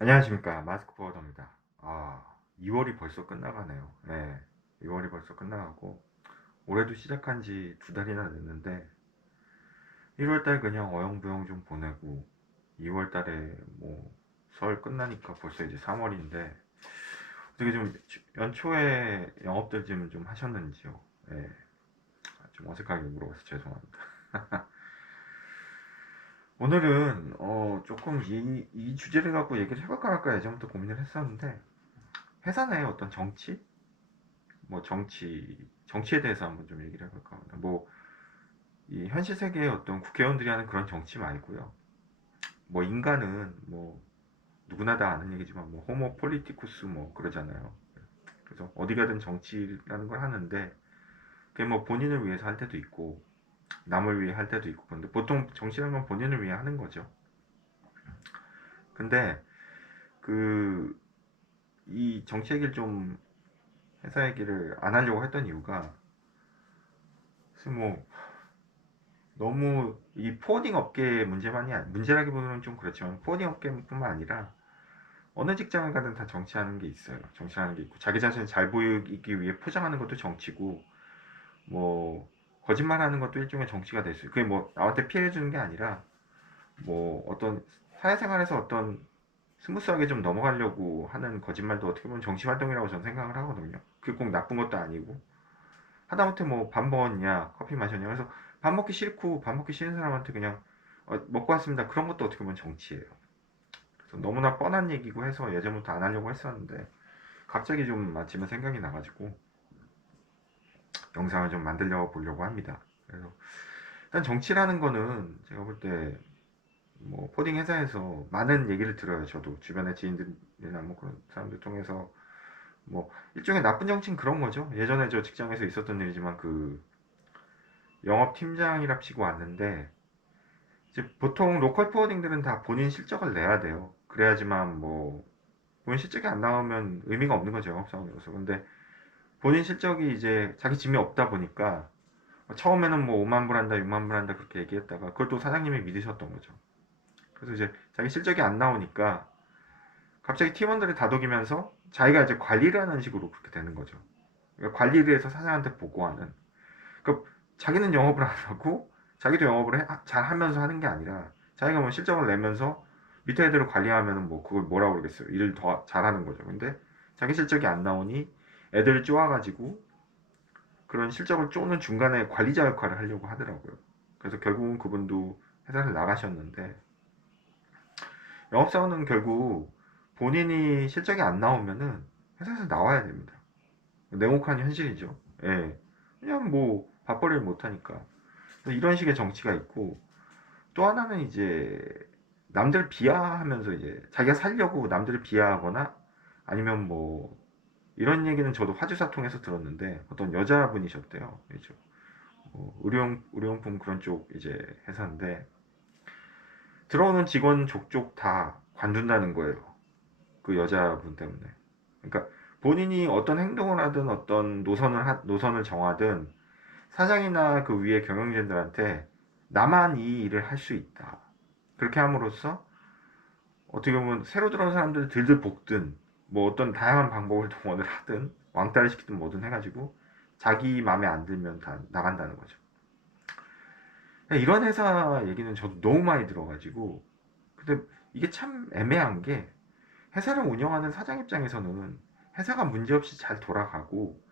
안녕하십니까. 마스크 버거입니다. 2월이 벌써 끝나가네요. 네, 2월이 벌써 끝나가고 올해도 시작한 지 2달이나 됐는데 1월달 그냥 어영부영 좀 보내고 2월달에 뭐 설 끝나니까 벌써 이제 3월인데 어떻게 좀 연초에 영업들 좀 하셨는지요? 네, 좀 어색하게 물어봐서 죄송합니다. 오늘은 조금 이 주제를 갖고 얘기를 해볼까 말까 예전부터 고민을 했었는데 회사 내 어떤 정치? 뭐 정치에 대해서 한번 좀 얘기를 해볼까 합니다. 뭐, 이 현실 세계의 어떤 국회의원들이 하는 그런 정치 말고요. 뭐, 인간은 뭐, 누구나 다 아는 얘기지만, 뭐, 호모 폴리티쿠스 뭐, 그러잖아요. 그래서 어디 가든 정치라는 걸 하는데, 그게 뭐 본인을 위해서 할 때도 있고, 남을 위해 할 때도 있고, 근데 보통 정치라는 건 본인을 위해 하는 거죠. 근데, 그, 이 정치 얘기를 좀, 회사 얘기를 안 하려고 했던 이유가, 사실 뭐, 너무 이 포워딩 업계 문제라기보다는 좀 그렇지만 포워딩 업계뿐만 아니라 어느 직장을 가든 다 정치하는 게 있어요. 정치하는 게 있고 자기 자신을 잘 보이기 위해 포장하는 것도 정치고 뭐 거짓말하는 것도 일종의 정치가 될 수 있어요. 그게 뭐 나한테 피해 주는 게 아니라 뭐 어떤 사회생활에서 어떤 스무스하게 좀 넘어가려고 하는 거짓말도 어떻게 보면 정치 활동이라고 저는 생각을 하거든요. 그게 꼭 나쁜 것도 아니고 하다못해 뭐 밥 먹었냐, 커피 마셨냐. 그래서 밥 먹기 싫고 밥 먹기 싫은 사람한테 그냥 먹고 왔습니다. 그런 것도 어떻게 보면 정치예요. 그래서 너무나 뻔한 얘기고 해서 예전부터 안 하려고 했었는데 갑자기 좀 아침에 생각이 나가지고 영상을 좀 만들려 보려고 합니다. 그래서 일단 정치라는 거는 제가 볼 때 뭐 포딩 회사에서 많은 얘기를 들어요. 저도 주변의 지인들이나 뭐 그런 사람들 통해서 뭐 일종의 나쁜 정치는 그런 거죠. 예전에 저 직장에서 있었던 일이지만 그 영업팀장이랍시고 왔는데 이제 보통 로컬 포워딩들은 다 본인 실적을 내야 돼요. 그래야지만 뭐 본인 실적이 안 나오면 의미가 없는 거죠, 영업사원으로서. 근데 본인 실적이 이제 자기 짐이 없다 보니까 처음에는 뭐 5만 불 한다, 6만 불 한다 그렇게 얘기했다가 그걸 또 사장님이 믿으셨던 거죠. 그래서 이제 자기 실적이 안 나오니까 갑자기 팀원들을 다독이면서 자기가 이제 관리를 하는 식으로 그렇게 되는 거죠. 그러니까 관리를 해서 사장한테 보고하는. 그러니까 자기는 영업을 안 하고 자기도 영업을 잘 하면서 하는 게 아니라 자기가 뭐 실적을 내면서 밑에 애들을 관리하면은 뭐 그걸 뭐라고 그러겠어요. 일을 더 잘하는 거죠. 근데 자기 실적이 안 나오니 애들을 쪼아가지고 그런 실적을 쪼는 중간에 관리자 역할을 하려고 하더라고요. 그래서 결국은 그분도 회사를 나가셨는데 영업사원은 결국 본인이 실적이 안 나오면은 회사에서 나와야 됩니다. 냉혹한 현실이죠. 예. 왜냐면 뭐 밥벌이를 못하니까. 이런 식의 정치가 있고 또 하나는 이제 남들 비하하면서 이제 자기가 살려고 남들을 비하하거나 아니면 뭐 이런 얘기는 저도 화주사 통해서 들었는데 어떤 여자분이셨대요. 그죠? 뭐 의료용품 그런 쪽 이제 회사인데 들어오는 직원 족족 다 관둔다는 거예요. 그 여자분 때문에. 그러니까 본인이 어떤 행동을 하든 어떤 노선을 정하든 사장이나 그 위에 경영진들한테 나만 이 일을 할 수 있다. 그렇게 함으로써 어떻게 보면 새로 들어온 사람들 들들 볶든 뭐 어떤 다양한 방법을 동원을 하든 왕따를 시키든 뭐든 해가지고 자기 마음에 안 들면 다 나간다는 거죠. 이런 회사 얘기는 저도 너무 많이 들어가지고 근데 이게 참 애매한 게 회사를 운영하는 사장 입장에서는 회사가 문제없이 잘 돌아가고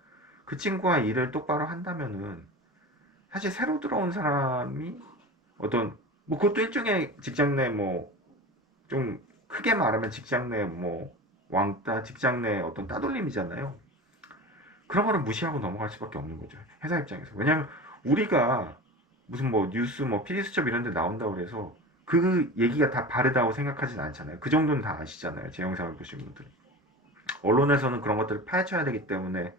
그 친구가 일을 똑바로 한다면은 사실 새로 들어온 사람이 어떤 뭐 그것도 일종의 직장 내 뭐 좀 크게 말하면 직장 내 뭐 왕따 직장 내 어떤 따돌림이잖아요. 그런 거를 무시하고 넘어갈 수밖에 없는 거죠. 회사 입장에서. 왜냐하면 우리가 무슨 뭐 뉴스 뭐 피디수첩 이런 데 나온다고 그래서 그 얘기가 다 바르다고 생각하진 않잖아요. 그 정도는 다 아시잖아요. 제 영상을 보신 분들. 언론에서는 그런 것들을 파헤쳐야 되기 때문에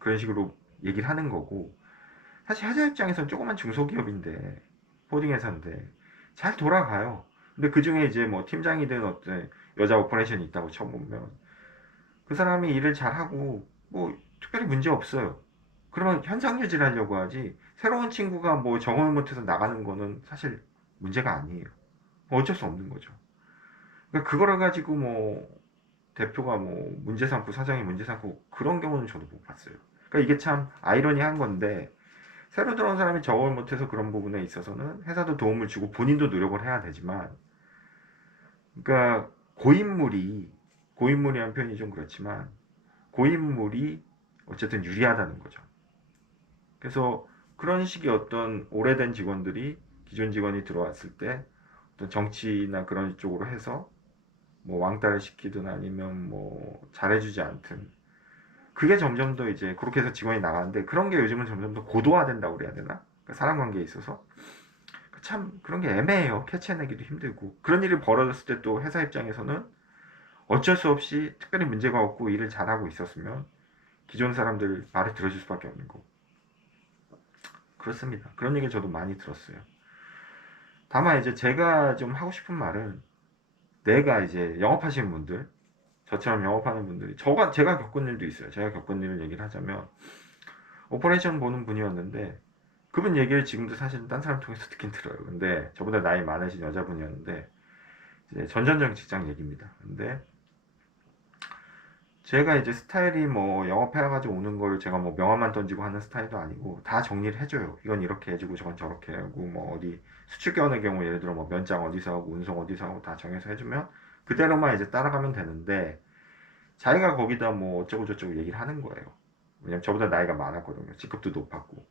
그런 식으로 얘기를 하는 거고 사실 회사 입장에서는 조그만 중소기업인데 포딩 회사인데 잘 돌아가요. 근데 그 중에 이제 뭐 팀장이든 어떤 여자 오퍼레이션이 있다고 쳐보면 그 사람이 일을 잘하고 뭐 특별히 문제 없어요. 그러면 현상 유지를 하려고 하지 새로운 친구가 뭐 적응을 못해서 나가는 거는 사실 문제가 아니에요. 어쩔 수 없는 거죠. 그러니까 그거를 가지고 뭐 대표가 뭐 문제 삼고 사장이 문제 삼고 그런 경우는 저도 못 봤어요. 그러니까 이게 참 아이러니한 건데 새로 들어온 사람이 적응을 못해서 그런 부분에 있어서는 회사도 도움을 주고 본인도 노력을 해야 되지만 그러니까 고인물이란 표현이 좀 그렇지만 고인물이 어쨌든 유리하다는 거죠. 그래서 그런 식의 어떤 오래된 직원들이 기존 직원이 들어왔을 때 어떤 정치나 그런 쪽으로 해서 뭐 왕따를 시키든 아니면 뭐 잘해주지 않든 그게 점점 더 이제 그렇게 해서 직원이 나가는데 그런 게 요즘은 점점 더 고도화된다고 그래야 되나? 그러니까 사람 관계에 있어서 참 그런 게 애매해요. 캐치해내기도 힘들고 그런 일이 벌어졌을 때 또 회사 입장에서는 어쩔 수 없이 특별히 문제가 없고 일을 잘하고 있었으면 기존 사람들 말을 들어줄 수밖에 없는 거고 그렇습니다. 그런 얘기 저도 많이 들었어요. 다만 이제 제가 좀 하고 싶은 말은 내가 이제 영업하시는 분들 저처럼 영업하는 분들이 제가 겪은 일도 있어요. 제가 겪은 일을 얘기를 하자면 오퍼레이션 보는 분이었는데 그분 얘기를 지금도 사실은 딴 사람 통해서 듣긴 들어요. 근데 저보다 나이 많으신 여자분이었는데 이제 전전적 직장 얘기입니다. 근데 제가 이제 스타일이 뭐 영업해가지고 오는 걸 제가 뭐 명함만 던지고 하는 스타일도 아니고 다 정리를 해줘요. 이건 이렇게 해주고 저건 저렇게 하고 뭐 어디 수출견의 경우 예를 들어 뭐 면장 어디서 하고 운송 어디서 하고 다 정해서 해주면 그대로만 이제 따라가면 되는데 자기가 거기다 뭐 어쩌고 저쩌고 얘기를 하는 거예요. 왜냐면 저보다 나이가 많았거든요. 직급도 높았고.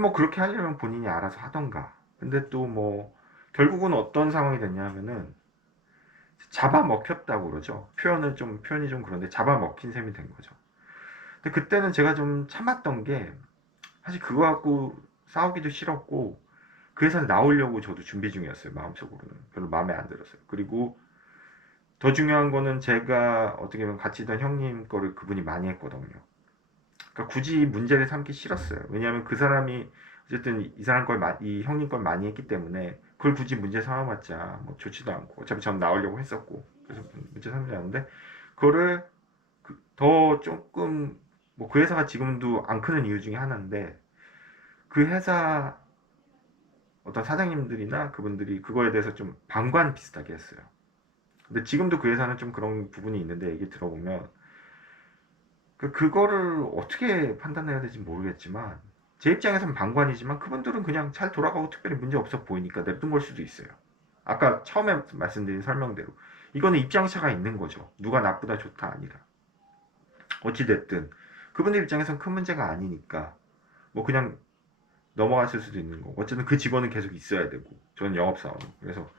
뭐 그렇게 하려면 본인이 알아서 하던가. 근데 또 뭐 결국은 어떤 상황이 됐냐면은 잡아먹혔다고 그러죠. 표현이 좀 그런데 잡아먹힌 셈이 된 거죠. 근데 그때는 제가 좀 참았던 게 사실 그거 갖고 싸우기도 싫었고 그 회사를 나오려고 저도 준비 중이었어요. 마음속으로는 별로 마음에 안 들었어요. 그리고 더 중요한 거는 제가 어떻게 보면 같이 있던 형님 거를 그분이 많이 했거든요. 그러니까 굳이 문제를 삼기 싫었어요. 왜냐하면 그 사람이 어쨌든 이 형님 걸 많이 했기 때문에 그걸 굳이 문제 삼아봤자 뭐 좋지도 않고 어차피 전 나오려고 했었고 그래서 문제 삼지 않는데 그거를 더 조금 뭐 그 회사가 지금도 안 크는 이유 중에 하나인데 그 회사 어떤 사장님들이나 그분들이 그거에 대해서 좀 방관 비슷하게 했어요. 근데 지금도 그 회사는 좀 그런 부분이 있는데 얘기 들어보면 그거를 어떻게 판단해야 될지 모르겠지만 제 입장에선 방관이지만 그분들은 그냥 잘 돌아가고 특별히 문제 없어 보이니까 냅둔 걸 수도 있어요. 아까 처음에 말씀드린 설명대로 이거는 입장차가 있는 거죠. 누가 나쁘다 좋다 아니라 어찌됐든 그분들 입장에선 큰 문제가 아니니까 뭐 그냥 넘어갔을 수도 있는 거고 어쨌든 그 직원은 계속 있어야 되고 저는 영업사원 그래서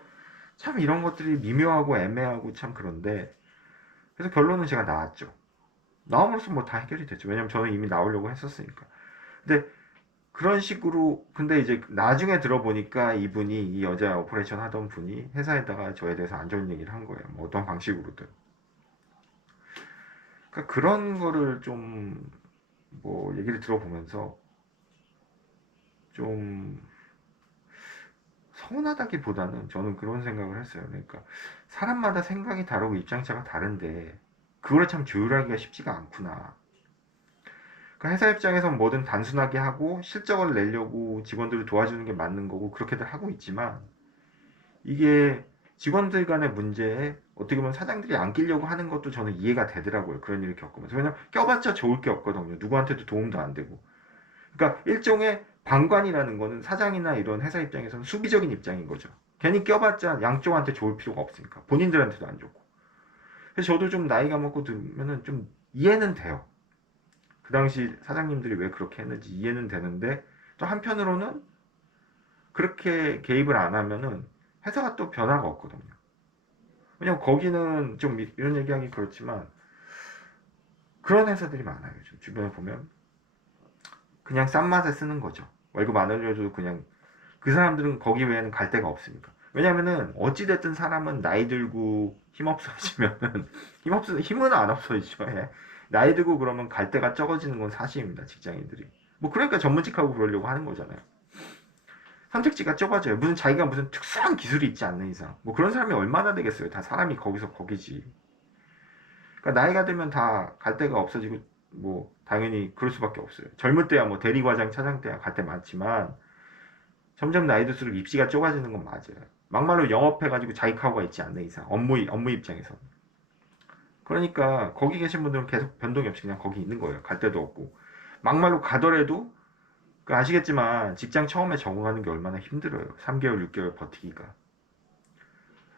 참 이런 것들이 미묘하고 애매하고 참 그런데 그래서 결론은 제가 나왔죠. 나옴으로써 뭐 다 해결이 됐죠. 왜냐면 저는 이미 나오려고 했었으니까. 근데 그런 식으로 근데 이제 나중에 들어보니까 이분이 이 여자 오퍼레이션 하던 분이 회사에다가 저에 대해서 안 좋은 얘기를 한 거예요. 뭐 어떤 방식으로든. 그러니까 그런 거를 좀 뭐 얘기를 들어보면서 좀 서운하다기보다는 저는 그런 생각을 했어요. 그러니까 사람마다 생각이 다르고 입장차가 다른데 그걸 참 조율하기가 쉽지가 않구나. 그러니까 회사 입장에선 뭐든 단순하게 하고 실적을 내려고 직원들을 도와주는 게 맞는 거고 그렇게들 하고 있지만 이게 직원들 간의 문제에 어떻게 보면 사장들이 안 끼려고 하는 것도 저는 이해가 되더라고요. 그런 일을 겪으면서. 왜냐면 껴봤자 좋을 게 없거든요. 누구한테도 도움도 안 되고. 그러니까 일종의 방관이라는 거는 사장이나 이런 회사 입장에서는 수비적인 입장인 거죠. 괜히 껴봤자 양쪽한테 좋을 필요가 없으니까. 본인들한테도 안 좋고. 그래서 저도 좀 나이가 먹고 들면은 좀 이해는 돼요. 그 당시 사장님들이 왜 그렇게 했는지 이해는 되는데 또 한편으로는 그렇게 개입을 안 하면은 회사가 또 변화가 없거든요. 왜냐면 거기는 좀 이런 얘기하기 그렇지만 그런 회사들이 많아요. 요즘 주변에 보면 그냥 싼 맛에 쓰는 거죠. 월급 안 올려줘도 그냥 그 사람들은 거기 외에는 갈 데가 없으니까. 왜냐면은 어찌됐든 사람은 나이 들고 힘 없어지면은 힘은 안 없어지죠. 예. 나이 들고 그러면 갈 데가 적어지는 건 사실입니다. 직장인들이. 뭐 그러니까 전문직하고 그러려고 하는 거잖아요. 선택지가 좁아져요. 자기가 무슨 특수한 기술이 있지 않는 이상. 뭐 그런 사람이 얼마나 되겠어요. 다 사람이 거기서 거기지. 그러니까 나이가 들면 다 갈 데가 없어지고 뭐 당연히 그럴 수밖에 없어요. 젊을 때야 뭐 대리과장, 차장 때야 갈 데 많지만 점점 나이 들수록 입시가 좁아지는 건 맞아요. 막말로 영업해가지고 자기 카고가 있지 않는 이상 업무 입장에서. 그러니까 거기 계신 분들은 계속 변동이 없이 그냥 거기 있는 거예요. 갈 데도 없고. 막말로 가더라도 그 아시겠지만 직장 처음에 적응하는 게 얼마나 힘들어요. 3개월, 6개월 버티기가.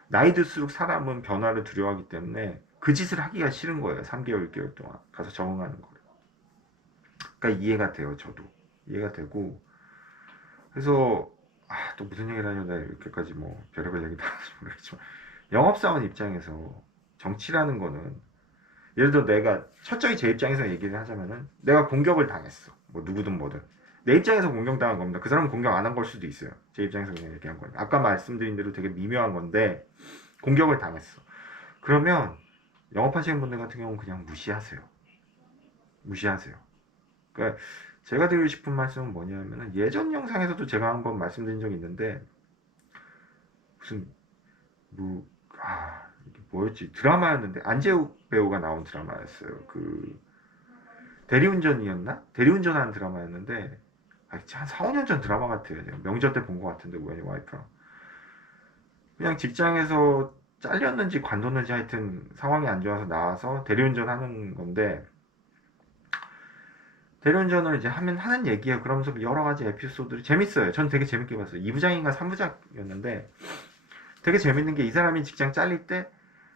나이 들수록 사람은 변화를 두려워하기 때문에 그 짓을 하기가 싫은 거예요. 3개월, 6개월 동안 가서 적응하는 거를. 그러니까 이해가 돼요. 저도. 이해가 되고. 그래서 또 무슨 얘기를 하려다 이렇게까지 뭐 별의별 얘기 다 하는지 모르겠지만 영업사원 입장에서 정치라는 거는 예를 들어 내가 철저히 제 입장에서 얘기를 하자면은 내가 공격을 당했어. 뭐 누구든 뭐든. 내 입장에서 공격당한 겁니다. 그 사람은 공격 안 한 걸 수도 있어요. 제 입장에서 그냥 얘기한 거예요. 아까 말씀드린 대로 되게 미묘한 건데 공격을 당했어. 그러면 영업하시는 분들 같은 경우는 그냥 무시하세요. 무시하세요. 그러니까 제가 드리고 싶은 말씀은 뭐냐면은 예전 영상에서도 제가 한번 말씀드린 적이 있는데 무슨 뭐 이게 뭐였지? 드라마였는데 안재욱 배우가 나온 드라마였어요. 그 대리운전이었나? 대리운전하는 드라마였는데 한 4, 5년 전 드라마 같아요. 제가 명절 때 본 것 같은데 우연히 와이프랑 그냥 직장에서 잘렸는지 관뒀는지 하여튼 상황이 안 좋아서 나와서 대리운전 하는 건데 대리운전을 이제 하는 얘기예요. 그러면서 여러 가지 에피소드들이 재밌어요. 전 되게 재밌게 봤어요. 2부작인가 3부작이었는데 되게 재밌는 게 이 사람이 직장 잘릴 때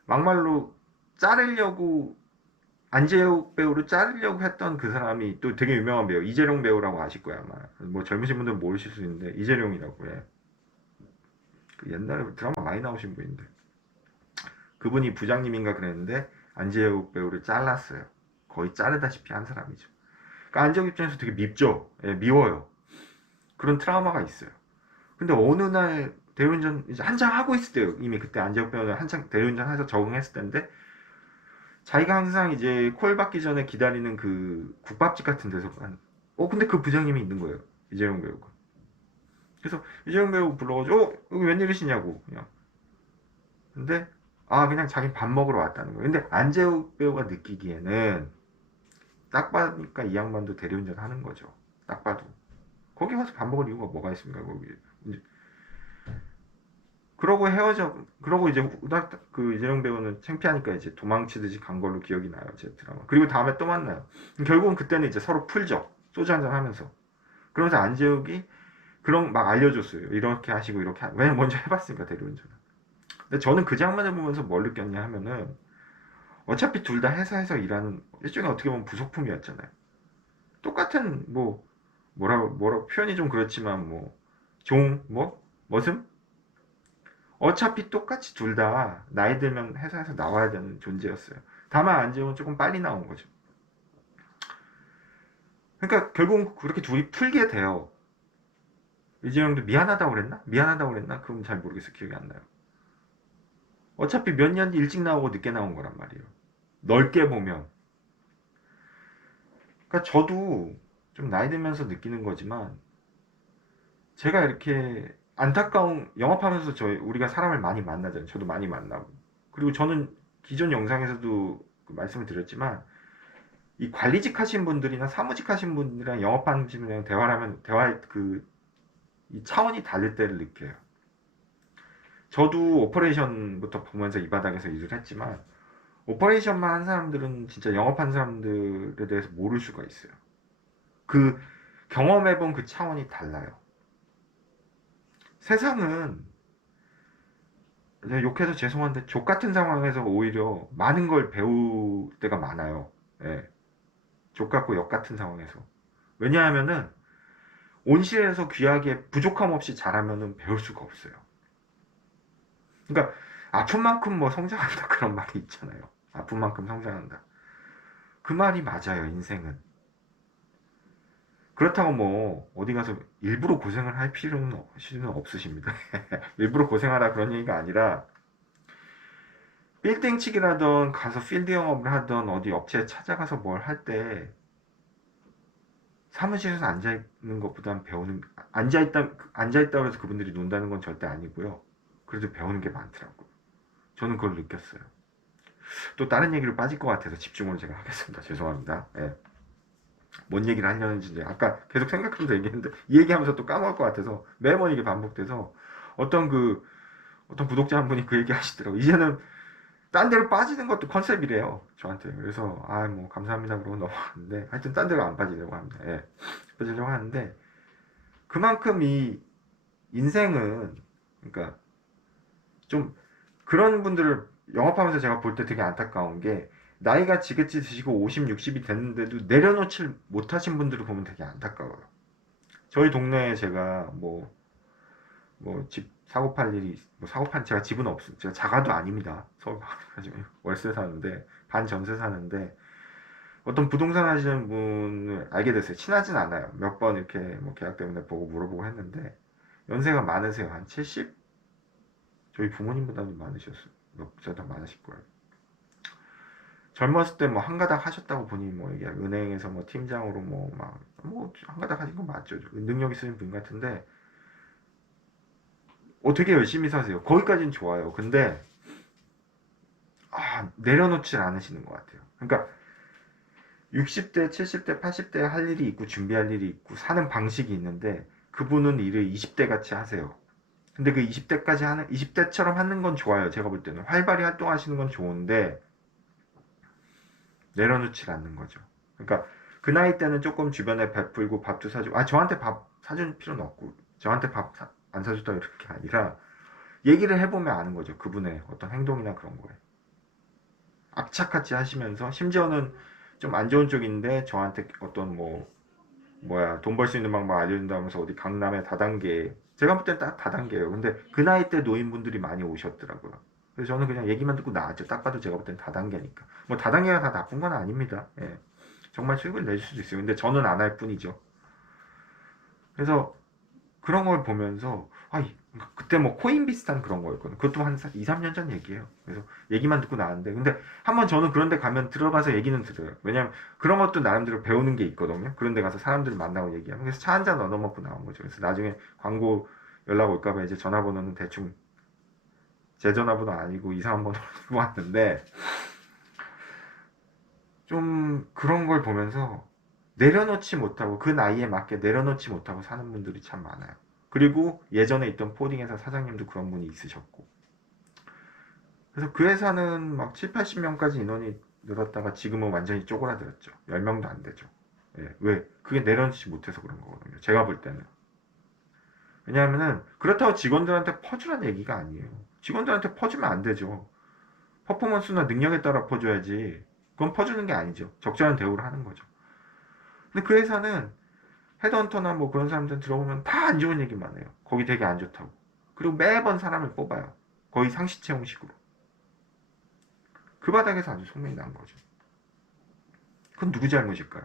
막말로 자르려고 안재욱 배우를 자르려고 했던 그 사람이 또 되게 유명한 배우 이재룡 배우라고 아실 거야 아마. 뭐 젊으신 분들은 모르실 수 있는데 이재룡이라고 해. 그 옛날에 드라마 많이 나오신 분인데 그분이 부장님인가 그랬는데 안재욱 배우를 잘랐어요. 거의 자르다시피 한 사람이죠. 그러니까 안재욱 입장에서 되게 밉죠. 예, 미워요. 그런 트라우마가 있어요. 근데 어느 날 대리운전 이제 한창 하고 있을 때요. 이미 그때 안재욱 배우는 한창 대리운전 해서 적응했을 때인데 자기가 항상 이제 콜 받기 전에 기다리는 그 국밥집 같은 데서 근데 그 부장님이 있는 거예요. 이재용 배우가. 그래서 이재용 배우 불러가지고 여기 웬일이시냐고 그냥. 근데 그냥 자기 밥 먹으러 왔다는 거예요. 근데 안재욱 배우가 느끼기에는 딱 봐니까 이 양반도 대리운전 하는 거죠. 딱 봐도. 거기 가서 밥 먹을 이유가 뭐가 있습니까? 거기. 그러고 헤어져. 그러고 이제 그 이재용 배우는 창피하니까 이제 도망치듯이 간 걸로 기억이 나요. 제 드라마. 그리고 다음에 또 만나요. 결국은 그때는 이제 서로 풀죠. 소주 한잔 하면서. 그러면서 안재욱이 그런 막 알려줬어요. 이렇게 하시고 이렇게 왜냐면 먼저 해봤으니까 대리운전을. 근데 저는 그 장면을 보면서 뭘 느꼈냐 하면은 어차피 둘 다 회사에서 일하는 일종의 어떻게 보면 부속품이었잖아요. 똑같은 뭐라 표현이 좀 그렇지만 머슴 어차피 똑같이 둘 다 나이 들면 회사에서 나와야 되는 존재였어요. 다만 안재훈은 조금 빨리 나온 거죠. 그러니까 결국은 그렇게 둘이 풀게 돼요. 이재용도 미안하다고 그랬나? 미안하다고 그랬나? 그건 잘 모르겠어요. 기억이 안 나요. 어차피 몇 년 일찍 나오고 늦게 나온 거란 말이에요. 넓게 보면. 그러니까 저도 좀 나이 들면서 느끼는 거지만 제가 이렇게 안타까운 영업하면서 우리가 사람을 많이 만나잖아요. 저도 많이 만나고. 그리고 저는 기존 영상에서도 말씀을 드렸지만 이 관리직 하신 분들이나 사무직 하신 분들이랑 영업하는 분들이랑 대화를 하면 대화의 이 차원이 다를 때를 느껴요. 저도 오퍼레이션부터 보면서 이 바닥에서 일을 했지만 오퍼레이션만 한 사람들은 진짜 영업한 사람들에 대해서 모를 수가 있어요. 그 경험해본 그 차원이 달라요. 세상은 욕해서 죄송한데 족 같은 상황에서 오히려 많은 걸 배울 때가 많아요. 예. 족 같고 역 같은 상황에서. 왜냐하면은 온실에서 귀하게 부족함 없이 자라면은 배울 수가 없어요. 그러니까 아픈 만큼 성장한다 그런 말이 있잖아요. 아픈 만큼 성장한다. 그 말이 맞아요. 인생은. 그렇다고 어디 가서 일부러 고생을 할 필요는 없으십니다. 일부러 고생하라 그런 얘기가 아니라 빌딩치기라던 가서 필드 영업을 하던 어디 업체에 찾아가서 뭘 할 때 사무실에서 앉아있는 것보단 앉아있다고 해서 그분들이 논다는 건 절대 아니고요. 그래도 배우는 게 많더라고요. 저는 그걸 느꼈어요. 또 다른 얘기로 빠질 것 같아서 집중을 제가 하겠습니다. 죄송합니다. 예. 뭔 얘기를 하려는지 이제 아까 계속 생각하면서 얘기했는데 이 얘기하면서 또 까먹을 것 같아서 매번 이게 반복돼서 어떤 어떤 구독자 한 분이 그 얘기 하시더라고. 이제는 딴 데로 빠지는 것도 컨셉이래요. 저한테. 그래서 아 뭐 감사합니다 그러고 넘어갔는데 하여튼 딴 데로 안 빠지려고 합니다. 예. 빠지려고 하는데 그만큼 이 인생은 그러니까 좀 그런 분들을 영업하면서 제가 볼 때 되게 안타까운 게 나이가 지긋지 드시고 50, 60이 됐는데도 내려놓질 못하신 분들을 보면 되게 안타까워요. 저희 동네에 제가 뭐 집 사고 팔 일이 뭐 사고 판 제가 집은 없어요. 제가 자가도 아닙니다. 서울 가지고 월세 사는데 반 전세 사는데 어떤 부동산 하시는 분을 알게 됐어요. 친하진 않아요. 몇 번 이렇게 뭐 계약 때문에 보고 물어보고 했는데 연세가 많으세요. 한 70? 저희 부모님보다는 많으셨어요. 저보다 많으실 거예요. 젊었을 때 뭐 한가닥 하셨다고 보니 뭐 이게 은행에서 뭐 팀장으로 뭐 한가닥 하신 건 맞죠. 능력 있으신 분 같은데 되게 열심히 사세요. 거기까지는 좋아요. 근데 내려놓질 않으시는 것 같아요. 그러니까 60대, 70대, 80대 할 일이 있고 준비할 일이 있고 사는 방식이 있는데 그분은 일을 20대 같이 하세요. 근데 그 20대까지 하는 20대처럼 하는 건 좋아요. 제가 볼 때는 활발히 활동하시는 건 좋은데 내려놓질 않는 거죠. 그러니까 그 나이 때는 조금 주변에 베풀고 밥도 사주고 저한테 밥 사줄 필요는 없고 저한테 밥 안 사줬다 이렇게 아니라 얘기를 해보면 아는 거죠. 그분의 어떤 행동이나 그런 거에 악착같이 하시면서 심지어는 좀 안 좋은 쪽인데 저한테 어떤 돈 벌 수 있는 방법 알려준다면서 어디 강남의 다단계 제가 볼 땐 딱 다단계예요. 근데 그 나이 때 노인분들이 많이 오셨더라고요. 그래서 저는 그냥 얘기만 듣고 나왔죠. 딱 봐도 제가 볼 땐 다단계니까. 뭐 다단계가 다 나쁜 건 아닙니다. 예. 정말 수익을 내줄 수도 있어요. 근데 저는 안 할 뿐이죠. 그래서 그런 걸 보면서 그때 뭐 코인 비슷한 그런 거였거든요. 그것도 한 2, 3년 전 얘기예요. 그래서 얘기만 듣고 나왔는데 근데 한번 저는 그런 데 가면 들어가서 얘기는 들어요. 왜냐면 그런 것도 나름대로 배우는 게 있거든요. 그런 데 가서 사람들 만나고 얘기하면 그래서 차 한잔 얻어먹고 나온 거죠. 그래서 나중에 광고 연락 올까 봐 이제 전화번호는 대충 제 전화번호 아니고 이상한 번호로 들고 왔는데 좀 그런 걸 보면서 내려놓지 못하고 그 나이에 맞게 내려놓지 못하고 사는 분들이 참 많아요. 그리고 예전에 있던 포딩회사 사장님도 그런 분이 있으셨고 그래서 그 회사는 막 7, 80명까지 인원이 늘었다가 지금은 완전히 쪼그라들었죠. 10명도 안 되죠. 예, 왜? 그게 내려놓지 못해서 그런 거거든요. 제가 볼 때는. 왜냐하면은 그렇다고 직원들한테 퍼주란 얘기가 아니에요. 직원들한테 퍼주면 안 되죠. 퍼포먼스나 능력에 따라 퍼줘야지. 그건 퍼주는 게 아니죠. 적절한 대우를 하는 거죠. 근데 그 회사는 헤드헌터나 뭐 그런 사람들 들어보면 다 안 좋은 얘기만 해요. 거기 되게 안 좋다고. 그리고 매번 사람을 뽑아요. 거의 상시 채용식으로. 그 바닥에서 아주 소문이 난 거죠. 그건 누구 잘못일까요?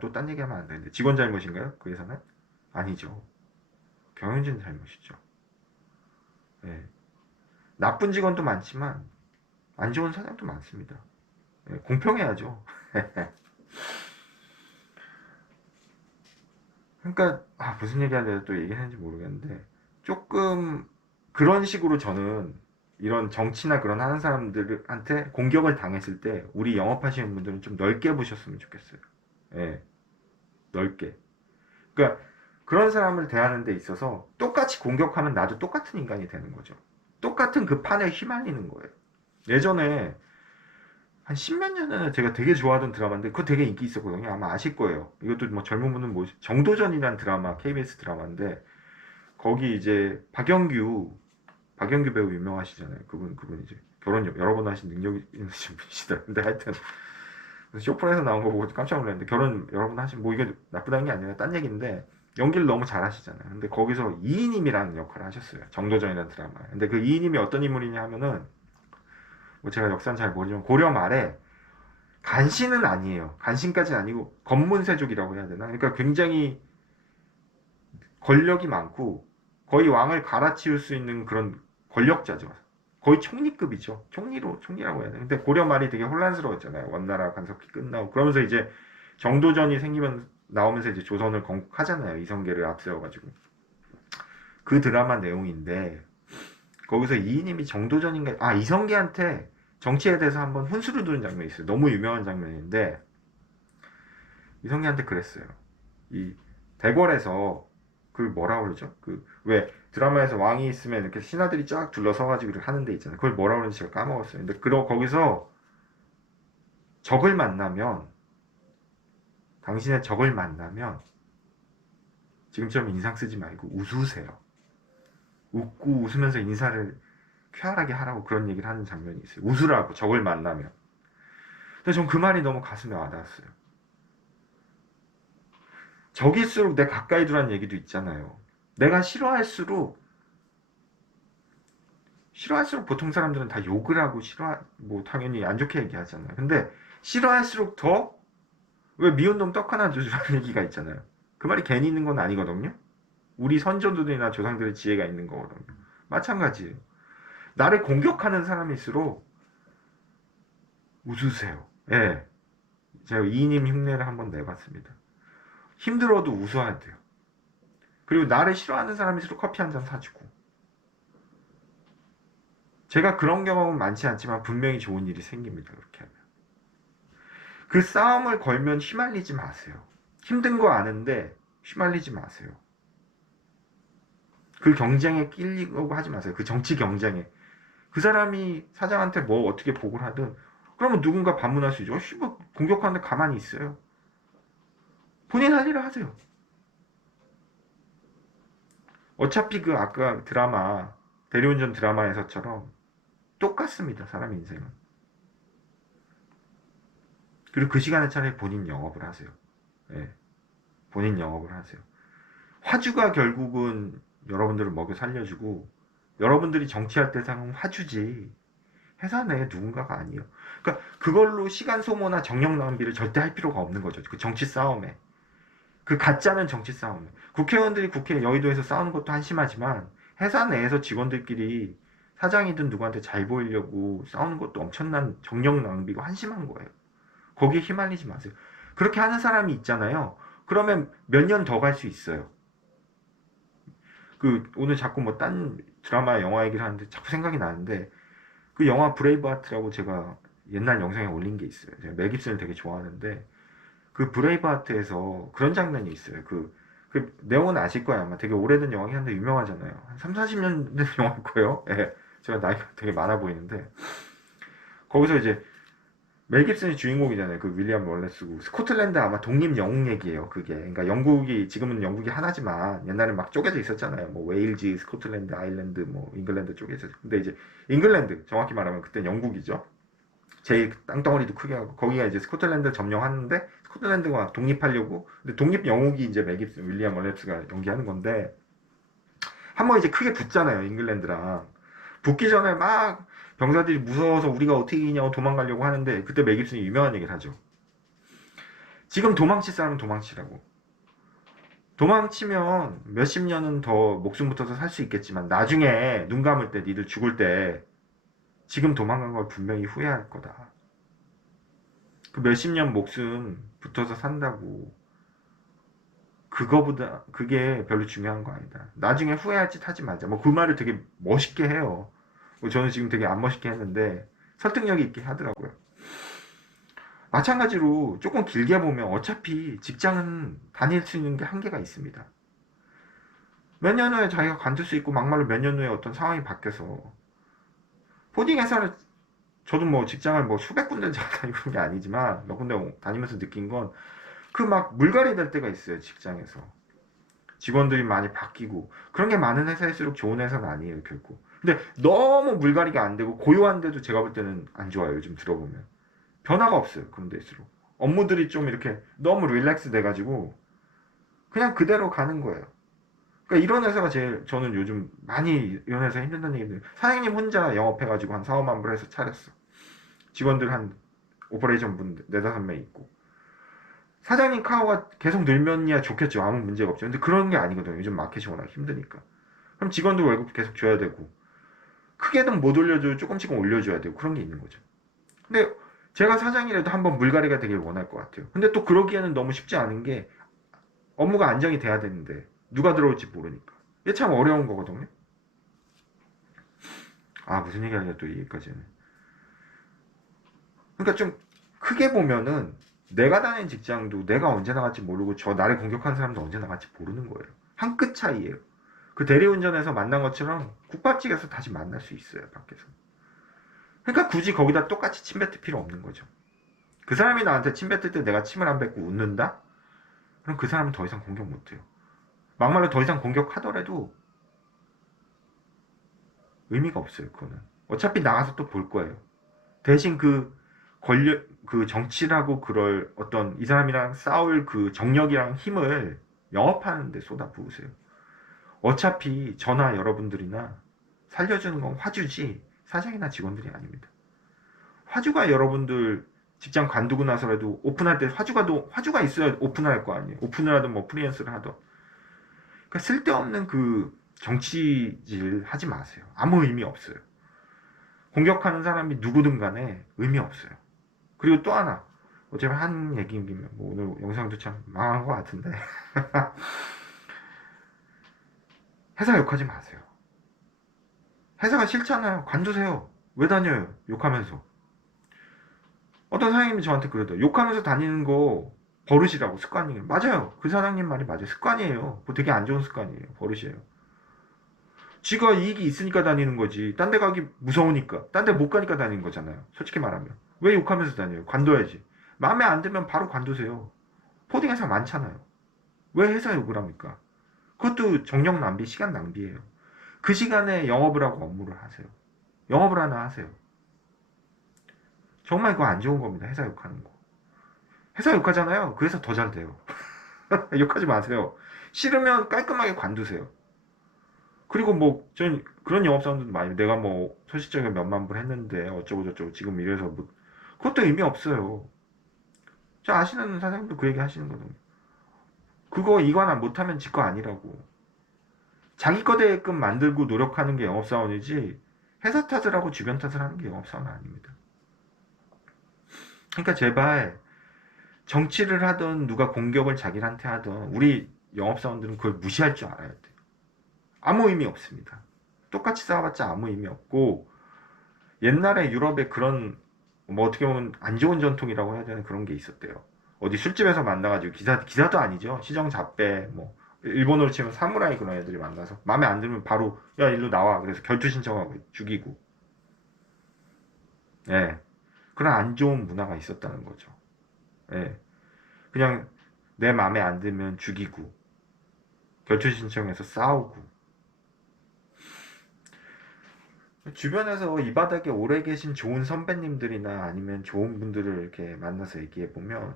또 딴 얘기하면 안 되는데. 직원 잘못인가요? 그 회사는? 아니죠. 경영진 잘못이죠. 예. 나쁜 직원도 많지만, 안 좋은 사장도 많습니다. 예, 공평해야죠. 그러니까, 무슨 얘기 하려고 또 얘기했는지 모르겠는데, 조금, 그런 식으로 저는 이런 정치나 그런 하는 사람들한테 공격을 당했을 때 우리 영업하시는 분들은 좀 넓게 보셨으면 좋겠어요. 예, 넓게. 그러니까 그런 사람을 대하는 데 있어서 똑같이 공격하면 나도 똑같은 인간이 되는 거죠. 똑같은 그 판에 휘말리는 거예요. 예전에 한 십몇 년 전에 제가 되게 좋아하던 드라마인데 그거 되게 인기 있었거든요. 아마 아실 거예요. 이것도 뭐 젊은 분은 정도전이라는 드라마, KBS 드라마인데 거기 이제 박영규 배우 유명하시잖아요. 그분 이제 결혼 여러 번 하신 능력이 있으신 분이시더라고요. 근데 하여튼 쇼폰에서 나온 거 보고 깜짝 놀랐는데 결혼 여러 번 하신 뭐 이게 나쁘다는 게 아니라 딴 얘기인데 연기를 너무 잘하시잖아요. 근데 거기서 이인임이라는 역할을 하셨어요. 정도전이라는 드라마. 근데 그 이인임이 어떤 인물이냐 하면은 뭐 제가 역사는 잘 모르지만 고려 말에 간신은 아니에요. 간신까지는 아니고 검문세족이라고 해야 되나? 그러니까 굉장히 권력이 많고 거의 왕을 갈아치울 수 있는 그런 권력자죠. 거의 총리급이죠. 총리라고 해야 되나? 근데 고려 말이 되게 혼란스러웠잖아요. 원나라 간섭기 끝나고 그러면서 이제 정도전이 생기면 나오면서 이제 조선을 건국하잖아요. 이성계를 앞세워가지고 그 드라마 내용인데 거기서 이인임이 정도전인가 이성계한테 정치에 대해서 한번 훈수를 두는 장면이 있어요. 너무 유명한 장면인데 이성계한테 그랬어요. 이 대궐에서 그걸 뭐라 그러죠? 그 왜 드라마에서 왕이 있으면 이렇게 신하들이 쫙 둘러서가지고 이렇게 하는 데 있잖아요. 그걸 뭐라 그러는지 제가 까먹었어요. 근데 거기서 적을 만나면, 당신의 적을 만나면 지금처럼 인상 쓰지 말고 웃으세요. 웃고 웃으면서 인사를 쾌활하게 하라고 그런 얘기를 하는 장면이 있어요. 웃으라고, 적을 만나면. 근데 전 그 말이 너무 가슴에 와닿았어요. 적일수록 내 가까이 두라는 얘기도 있잖아요. 내가 싫어할수록 보통 사람들은 다 욕을 하고 뭐 당연히 안 좋게 얘기하잖아요. 근데 싫어할수록 더, 왜 미운 놈 떡 하나 주주라는 얘기가 있잖아요. 그 말이 괜히 있는 건 아니거든요. 우리 선조들이나 조상들의 지혜가 있는 거거든요. 마찬가지예요. 나를 공격하는 사람일수록 웃으세요. 예. 제가 이님 흉내를 한번 내봤습니다. 힘들어도 웃어야 돼요. 그리고 나를 싫어하는 사람일수록 커피 한 잔 사주고. 제가 그런 경험은 많지 않지만 분명히 좋은 일이 생깁니다. 그렇게 하면. 그 싸움을 걸면 휘말리지 마세요. 힘든 거 아는데 휘말리지 마세요. 그 경쟁에 끼려고 하지 마세요. 그 정치 경쟁에. 그 사람이 사장한테 뭐 어떻게 보고를 하든 그러면 누군가 반문할 수 있죠. 뭐 공격하는데 가만히 있어요. 본인 할 일을 하세요. 어차피 그 아까 드라마, 대리운전 드라마에서처럼 똑같습니다. 사람 인생은. 그리고 그 시간에 차라리 본인 영업을 하세요. 예, 본인 영업을 하세요. 화주가 결국은 여러분들을 먹여 살려주고, 여러분들이 정치할 때 사용은 화주지 회사 내에 누군가가 아니에요. 그러니까 그걸로 시간 소모나 정력 낭비를 절대 할 필요가 없는 거죠. 그 정치 싸움에. 그 가짜는 정치 싸움에. 국회의원들이 국회 여의도에서 싸우는 것도 한심하지만 회사 내에서 직원들끼리 사장이든 누구한테 잘 보이려고 싸우는 것도 엄청난 정력 낭비고 한심한 거예요. 거기에 휘말리지 마세요. 그렇게 하는 사람이 있잖아요. 그러면 몇 년 더 갈 수 있어요. 그 오늘 자꾸 뭐 딴 드라마 영화 얘기를 하는데 자꾸 생각이 나는데, 그 영화 브레이브하트라고 제가 옛날 영상에 올린 게 있어요. 제가 멜 깁슨을 되게 좋아하는데 그 브레이브하트에서 그런 장면이 있어요. 그 내용은 아실 거예요. 아마 되게 오래된 영화긴 한데 유명하잖아요. 한 3, 40년 된 영화일 거예요. 예. 제가 나이가 되게 많아 보이는데 거기서 이제 멜 깁슨이 주인공이잖아요. 그 윌리엄 월레스고 스코틀랜드 아마 독립 영웅 얘기예요. 그게. 그러니까 영국이 지금은 영국이 하나지만 옛날에 막 쪼개져 있었잖아요. 뭐 웨일즈, 스코틀랜드, 아일랜드, 뭐 잉글랜드 쪼개져. 근데 이제 잉글랜드 정확히 말하면 그때 영국이죠. 제일 땅덩어리도 크게 하고 거기가 이제 스코틀랜드를 점령하는데 스코틀랜드가 독립하려고. 근데 독립 영웅이 이제 멜 깁슨, 윌리엄 월레스가 연기하는 건데 한번 이제 크게 붙잖아요. 잉글랜드랑. 붙기 전에 막 병사들이 무서워서 우리가 어떻게 이기냐고 도망가려고 하는데 그때 멜 깁슨이 유명한 얘기를 하죠. 지금 도망칠 사람은 도망치라고. 도망치면 몇십 년은 더 목숨 붙어서 살 수 있겠지만 나중에 눈 감을 때 니들 죽을 때 지금 도망간 걸 분명히 후회할 거다. 그 몇십 년 목숨 붙어서 산다고 그거보다 그게 별로 중요한 거 아니다. 나중에 후회할 짓 하지 말자. 뭐 그 말을 되게 멋있게 해요. 저는 지금 되게 안 멋있게 했는데 설득력이 있게 하더라고요. 마찬가지로 조금 길게 보면 어차피 직장은 다닐 수 있는 게 한계가 있습니다. 몇 년 후에 자기가 관둘 수 있고 막말로 몇 년 후에 어떤 상황이 바뀌어서 포딩 회사를, 저도 뭐 직장을 뭐 수백 군데 다니고 게 아니지만 몇 군데 다니면서 느낀 건 그 막 물갈이 될 때가 있어요. 직장에서 직원들이 많이 바뀌고 그런 게 많은 회사일수록 좋은 회사는 아니에요 결국. 근데 너무 물갈이가 안 되고 고요한데도 제가 볼 때는 안 좋아요. 요즘 들어보면 변화가 없어요. 그런 데일수록 업무들이 좀 이렇게 너무 릴렉스 돼가지고 그냥 그대로 가는 거예요. 그러니까 이런 회사가 제일 저는 요즘 많이 이런 회사 힘든다는 얘기들. 사장님 혼자 영업해가지고 한 4, 5만 불 해서 차렸어. 직원들 한 오퍼레이션 분 4, 5명 있고. 사장님 카우가 계속 늘면야 좋겠죠. 아무 문제가 없죠. 근데 그런 게 아니거든요. 요즘 마켓이 워낙 힘드니까. 그럼 직원들 월급 계속 줘야 되고, 크게는 못 올려줘도 조금씩은 올려줘야 되고, 그런 게 있는 거죠. 근데 제가 사장이라도 한번 물갈이가 되길 원할 것 같아요. 근데 또 그러기에는 너무 쉽지 않은 게 업무가 안정이 돼야 되는데 누가 들어올지 모르니까. 이게 참 어려운 거거든요. 아, 무슨 얘기 하냐 또 여기까지는. 그러니까 좀 크게 보면은 내가 다니는 직장도 내가 언제 나갈지 모르고 저 나를 공격하는 사람도 언제 나갈지 모르는 거예요. 한 끗 차이예요. 그 대리운전에서 만난 것처럼 국밥집에서 다시 만날 수 있어요, 밖에서. 그러니까 굳이 거기다 똑같이 침 뱉을 필요 없는 거죠. 그 사람이 나한테 침 뱉을 때 내가 침을 안 뱉고 웃는다? 그럼 그 사람은 더 이상 공격 못해요. 막말로 더 이상 공격하더라도 의미가 없어요, 그거는. 어차피 나가서 또 볼 거예요. 대신 그 정치라고 그럴 어떤 이 사람이랑 싸울 그 정력이랑 힘을 영업하는 데 쏟아부으세요. 어차피 저나 여러분들이나 살려주는 건 화주지 사장이나 직원들이 아닙니다. 화주가 여러분들 직장 관두고 나서라도 오픈할 때 화주가 있어야 오픈을 할 거 아니에요. 오픈을 하든 뭐 프리랜서를 하든. 그러니까 쓸데없는 그 정치질 하지 마세요. 아무 의미 없어요. 공격하는 사람이 누구든 간에 의미 없어요. 그리고 또 하나, 어차피 한 얘기인 김에 뭐 오늘 영상도 참 망한 것 같은데 회사 욕하지 마세요. 회사가 싫잖아요. 관두세요. 왜 다녀요? 욕하면서. 어떤 사장님이 저한테 그러더라고요. 욕하면서 다니는 거 버릇이라고, 습관이에요. 맞아요. 그 사장님 말이 맞아요. 습관이에요. 그거 되게 안 좋은 습관이에요. 버릇이에요. 지가 이익이 있으니까 다니는 거지. 딴 데 가기 무서우니까. 딴 데 못 가니까 다니는 거잖아요. 솔직히 말하면. 왜 욕하면서 다녀요? 관둬야지. 마음에 안 들면 바로 관두세요. 포딩 회사 많잖아요. 왜 회사 욕을 합니까? 그것도 정력 낭비, 시간 낭비예요. 그 시간에 영업을 하고 업무를 하세요. 영업을 하나 하세요. 정말 그거 안 좋은 겁니다. 회사 욕하는 거. 회사 욕하잖아요. 그 회사 더 잘 돼요. 욕하지 마세요. 싫으면 깔끔하게 관두세요. 그리고 뭐, 전 그런 영업사원들도 많이, 내가 뭐, 소식적인 몇만 불 했는데, 어쩌고저쩌고, 지금 이래서 뭐, 그것도 의미 없어요. 저 아시는 사장님도 그 얘기 하시는 거거든요. 그거 이거나 못하면 지 거 아니라고. 자기 거 되게끔 만들고 노력하는 게 영업사원이지, 회사 탓을 하고 주변 탓을 하는 게 영업사원은 아닙니다. 그러니까 제발, 정치를 하든, 누가 공격을 자기한테 하든, 우리 영업사원들은 그걸 무시할 줄 알아야 돼요. 아무 의미 없습니다. 똑같이 싸워봤자 아무 의미 없고, 옛날에 유럽에 그런 뭐 어떻게 보면 안 좋은 전통이라고 해야 되는 그런 게 있었대요. 어디 술집에서 만나가지고 기사도 아니죠. 시정 잡배 뭐 일본어로 치면 사무라이 그런 애들이 만나서 마음에 안 들면 바로 야 일로 나와. 그래서 결투 신청하고 죽이고. 예. 그런 안 좋은 문화가 있었다는 거죠. 예. 그냥 내 마음에 안 들면 죽이고 결투 신청해서 싸우고. 주변에서 이 바닥에 오래 계신 좋은 선배님들이나 아니면 좋은 분들을 이렇게 만나서 얘기해 보면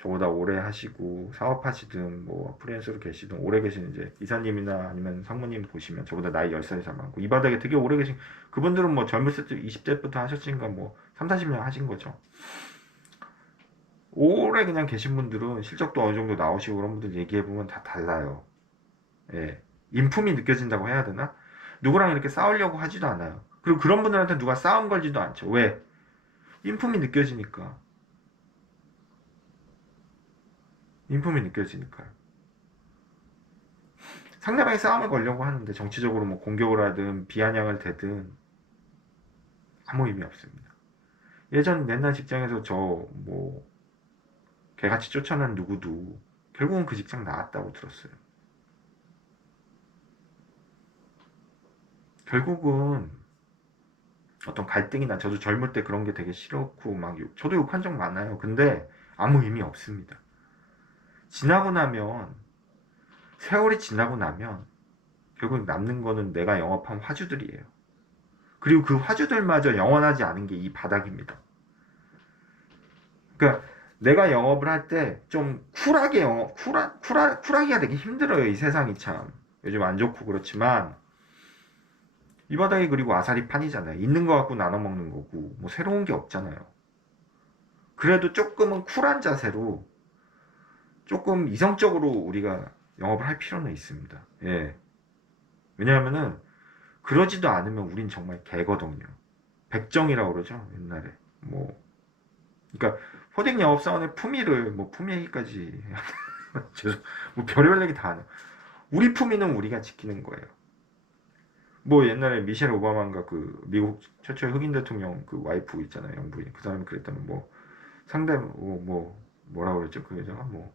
저보다 오래 하시고 사업하시든 뭐 프리랜서로 계시든 오래 계신 이제 이사님이나 아니면 상무님 보시면 저보다 나이 10살 이상 많고 이 바닥에 되게 오래 계신 그분들은 뭐 젊었을 때 20대부터 하셨으니까 뭐 3, 40년 하신 거죠. 오래 그냥 계신 분들은 실적도 어느 정도 나오시고 그런 분들 얘기해 보면 다 달라요. 예. 인품이 느껴진다고 해야 되나? 누구랑 이렇게 싸우려고 하지도 않아요. 그리고 그런 분들한테 누가 싸움 걸지도 않죠. 왜? 인품이 느껴지니까. 인품이 느껴지니까요. 상대방이 싸움을 걸려고 하는데 정치적으로 뭐 공격을 하든 비아냥을 대든 아무 의미 없습니다. 예전 옛날 직장에서 저 뭐 개같이 쫓아낸 누구도 결국은 그 직장 나왔다고 들었어요. 결국은 어떤 갈등이나 저도 젊을 때 그런 게 되게 싫었고 막 저도 욕한 적 많아요. 근데 아무 의미 없습니다. 지나고 나면 세월이 지나고 나면 결국 남는 거는 내가 영업한 화주들이에요. 그리고 그 화주들마저 영원하지 않은 게 이 바닥입니다. 그러니까 내가 영업을 할 때 좀 쿨하게 쿨하기가 되게 힘들어요. 이 세상이 참 요즘 안 좋고 그렇지만 이 바닥이 그리고 아사리 판이잖아요. 있는 거 갖고 나눠 먹는 거고 뭐 새로운 게 없잖아요. 그래도 조금은 쿨한 자세로 조금 이성적으로 우리가 영업을 할 필요는 있습니다. 예. 왜냐하면은 그러지도 않으면 우린 정말 개거든요. 백정이라고 그러죠 옛날에. 뭐 그러니까 호딩 영업사원의 품위를 뭐 품위 얘기까지 죄송 뭐 별의별 얘기 다 하네. 우리 품위는 우리가 지키는 거예요. 뭐 옛날에 미셸 오바마인가 그 미국 최초의 흑인 대통령 그 와이프 있잖아요 영부인 그 사람이 그랬다면 뭐 상대 뭐라고 그랬죠 그 여자가 뭐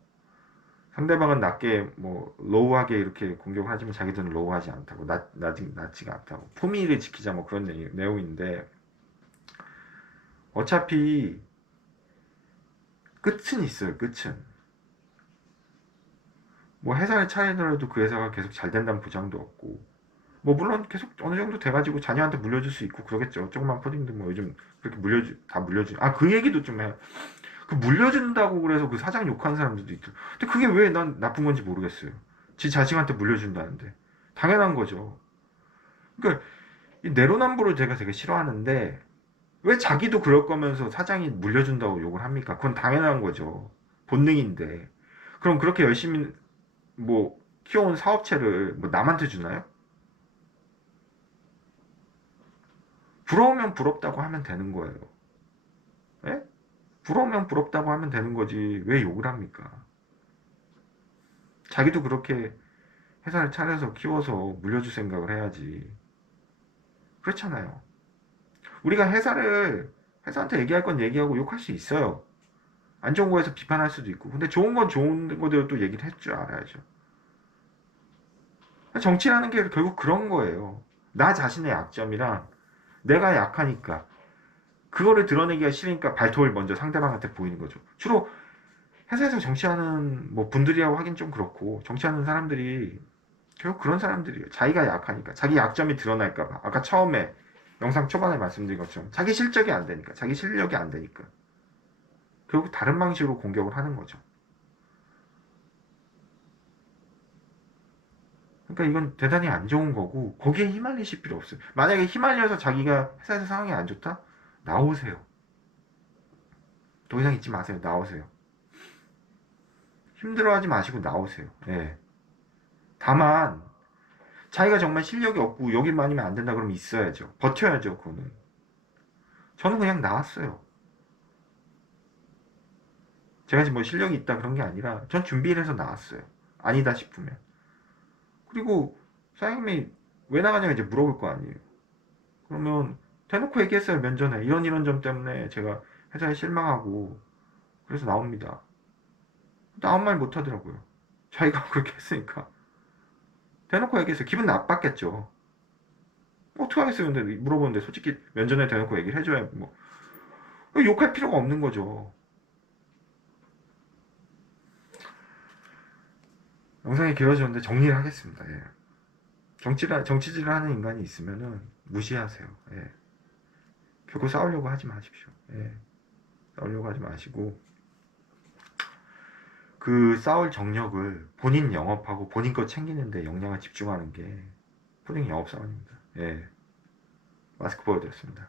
상대방은 낮게 뭐 로우하게 이렇게 공격을 하지만 자기들은 로우하지 않다고 낮지가 않다고 품위를 지키자 뭐 그런 내용인데 어차피 끝은 있어요. 끝은 뭐 회사를 차리더라도 그 회사가 계속 잘 된다는 보장도 없고 뭐 물론 계속 어느 정도 돼가지고 자녀한테 물려줄 수 있고 그러겠죠. 조그만 퍼딩도 뭐 요즘 그렇게 물려주 아 그 얘기도 좀 해. 그 물려준다고 그래서 그 사장 욕하는 사람들도 있죠. 근데 그게 왜 난 나쁜 건지 모르겠어요. 지 자식한테 물려준다는데 당연한 거죠. 그러니까 이 내로남불을 제가 되게 싫어하는데 왜 자기도 그럴 거면서 사장이 물려준다고 욕을 합니까? 그건 당연한 거죠. 본능인데. 그럼 그렇게 열심히 뭐 키워온 사업체를 뭐 남한테 주나요? 부러우면 부럽다고 하면 되는 거예요. 예? 부러우면 부럽다고 하면 되는 거지 왜 욕을 합니까? 자기도 그렇게 회사를 차려서 키워서 물려줄 생각을 해야지. 그렇잖아요. 우리가 회사한테 얘기할 건 얘기하고 욕할 수 있어요. 안 좋은 거에서 비판할 수도 있고. 근데 좋은 건 좋은 거대로 또 얘기를 할 줄 알아야죠. 정치라는 게 결국 그런 거예요. 나 자신의 약점이랑 내가 약하니까 그거를 드러내기가 싫으니까 발톱을 먼저 상대방한테 보이는 거죠. 주로 회사에서 정치하는 뭐 분들이라고 하긴 좀 그렇고 정치하는 사람들이 결국 그런 사람들이에요. 자기가 약하니까 자기 약점이 드러날까봐 아까 처음에 영상 초반에 말씀드린 것처럼 자기 실적이 안 되니까 자기 실력이 안 되니까 결국 다른 방식으로 공격을 하는 거죠. 그러니까 이건 대단히 안 좋은 거고 거기에 휘말리실 필요 없어요. 만약에 휘말려서 자기가 회사에서 상황이 안 좋다? 나오세요. 더 이상 있지 마세요. 나오세요. 힘들어하지 마시고 나오세요. 예. 다만 자기가 정말 실력이 없고 여기만이면 안 된다 그러면 있어야죠. 버텨야죠. 그거는. 저는 그냥 나왔어요. 제가 지금 뭐 실력이 있다 그런 게 아니라 전 준비를 해서 나왔어요. 아니다 싶으면. 그리고 사장님이 왜 나가냐고 이제 물어볼 거 아니에요. 그러면 대놓고 얘기했어요. 면전에 이런 이런 점 때문에 제가 회사에 실망하고 그래서 나옵니다. 근데 아무 말 못 하더라고요. 자기가 그렇게 했으니까 대놓고 얘기했어요. 기분 나빴겠죠. 어떻게 하겠어요. 근데 물어보는데 솔직히 면전에 대놓고 얘기를 해줘야 뭐 욕할 필요가 없는 거죠. 영상이 길어졌는데 정리를 하겠습니다. 예. 정치질을 하는 인간이 있으면은 무시하세요. 예. 결코 싸우려고 하지 마십시오. 예. 싸우려고 하지 마시고 그 싸울 정력을 본인 영업하고 본인 거 챙기는데 역량을 집중하는 게 푸딩 영업사원입니다. 예. 마스크 보여드렸습니다.